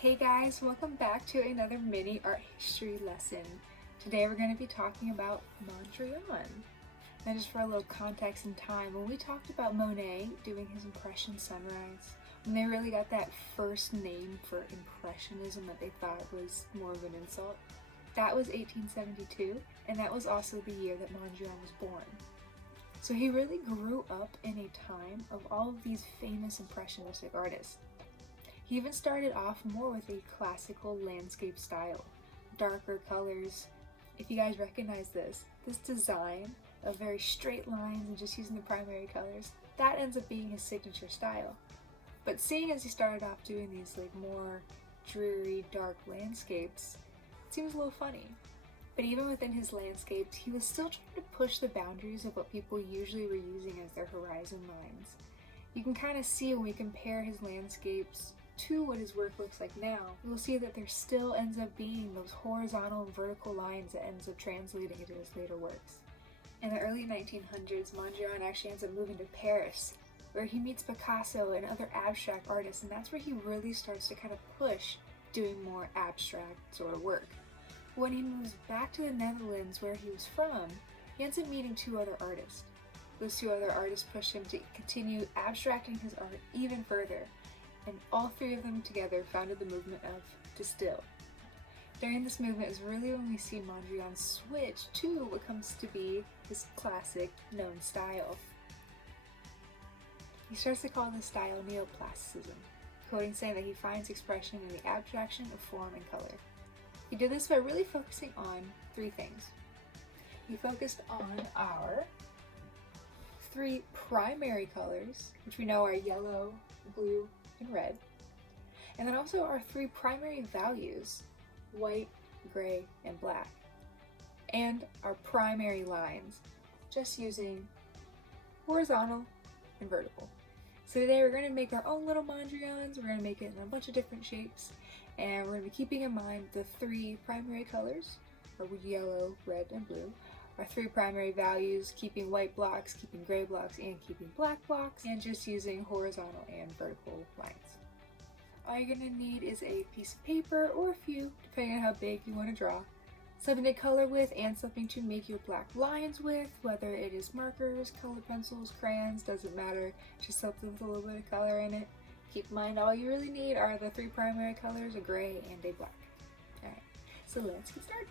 Hey guys, welcome back to another mini art history lesson. Today we're going to be talking about Mondrian. Now just for a little context and time, when we talked about Monet doing his Impression Sunrise, when they really got that first name for Impressionism that they thought was more of an insult, that was 1872, and that was also the year that Mondrian was born. So he really grew up in a time of all of these famous Impressionistic artists. He even started off more with a classical landscape style, darker colors. If you guys recognize this design of very straight lines and just using the primary colors, that ends up being his signature style. But seeing as he started off doing these more dreary, dark landscapes, it seems a little funny. But even within his landscapes, he was still trying to push the boundaries of what people usually were using as their horizon lines. You can kind of see when we compare his landscapes to what his work looks like now, you'll see that there still ends up being those horizontal and vertical lines that ends up translating into his later works. In the early 1900s, Mondrian actually ends up moving to Paris, where he meets Picasso and other abstract artists, and that's where he really starts to kind of push doing more abstract sort of work. When he moves back to the Netherlands, where he was from, he ends up meeting two other artists. Those two other artists push him to continue abstracting his art even further, and all three of them together founded the movement of Distill. During this movement is really when we see Mondrian switch to what comes to be his classic known style. He starts to call this style neoplasticism, quoting saying that he finds expression in the abstraction of form and color. He did this by really focusing on three things. He focused on our three primary colors, which we know are yellow, blue, and red, and then also our three primary values, white, gray, and black, and our primary lines, just using horizontal and vertical. So today we're going to make our own little Mondrians. We're going to make it in a bunch of different shapes, and we're going to be keeping in mind the three primary colors, are yellow, red, and blue. Our three primary values, keeping white blocks, keeping gray blocks, and keeping black blocks, and just using horizontal and vertical lines. All you're going to need is a piece of paper, or a few, depending on how big you want to draw, something to color with, and something to make your black lines with, whether it is markers, colored pencils, crayons, doesn't matter, just something with a little bit of color in it. Keep in mind all you really need are the three primary colors, a gray and a black. Alright, so let's get started.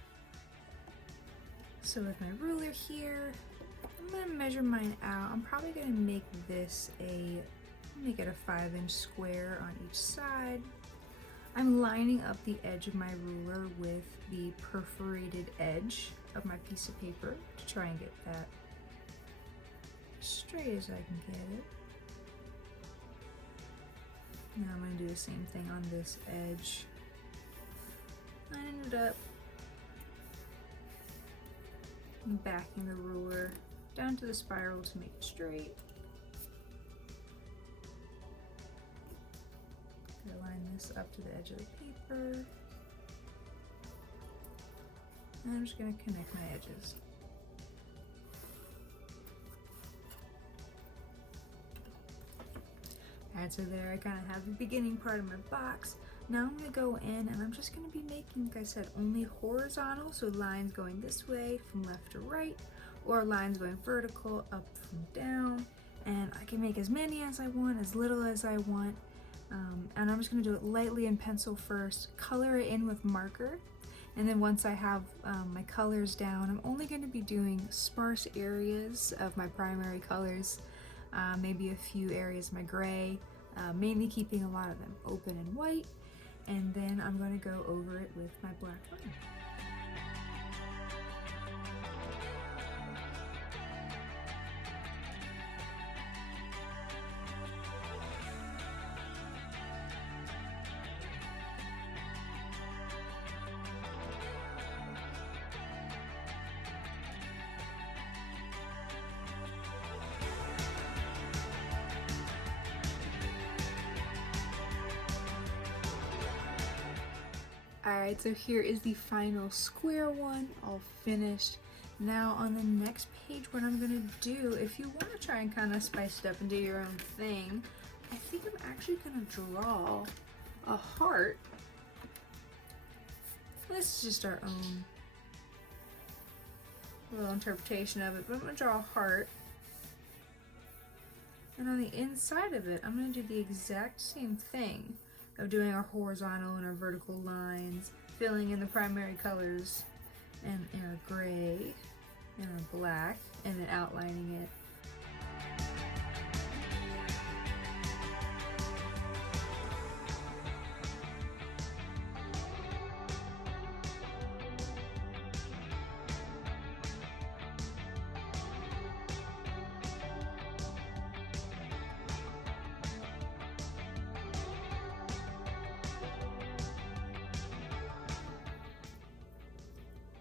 So with my ruler here, I'm going to measure mine out. I'm probably going to make this make it a 5-inch square on each side. I'm lining up the edge of my ruler with the perforated edge of my piece of paper to try and get that as straight as I can get it. Now I'm going to do the same thing on this edge. Lining it up. Backing the ruler down to the spiral to make it straight. Line this up to the edge of the paper. And I'm just going to connect my edges. Alright, so there I kind of have the beginning part of my box. Now I'm going to go in and I'm just going to be making, like I said, only horizontal, so lines going this way from left to right, or lines going vertical up from down. And I can make as many as I want, as little as I want. And I'm just going to do it lightly in pencil first, color it in with marker, and then once I have my colors down, I'm only going to be doing sparse areas of my primary colors, maybe a few areas of my gray, mainly keeping a lot of them open and white, and then I'm going to go over it with my black line. Alright, so here is the final square one, all finished. Now on the next page, what I'm going to do, if you want to try and kind of spice it up and do your own thing, I think I'm actually going to draw a heart this is just our own little interpretation of it, but I'm going to draw a heart. And on the inside of it, I'm going to do the exact same thing of doing our horizontal and our vertical lines, filling in the primary colors and our gray and our black, and then outlining it.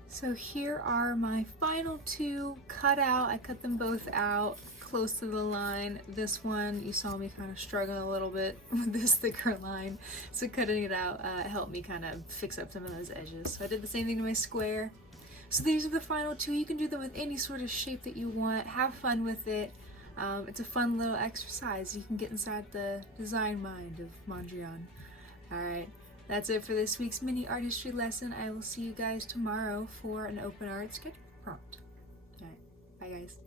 So here are my final two cut out. I cut them both out close to the line. This one, you saw me kind of struggling a little bit with this thicker line. So cutting it out helped me kind of fix up some of those edges. So I did the same thing to my square. So these are the final two. You can do them with any sort of shape that you want. Have fun with it. It's a fun little exercise. You can get inside the design mind of Mondrian. Alright. That's it for this week's mini art history lesson. I will see you guys tomorrow for an open art sketch prompt. Alright, bye guys.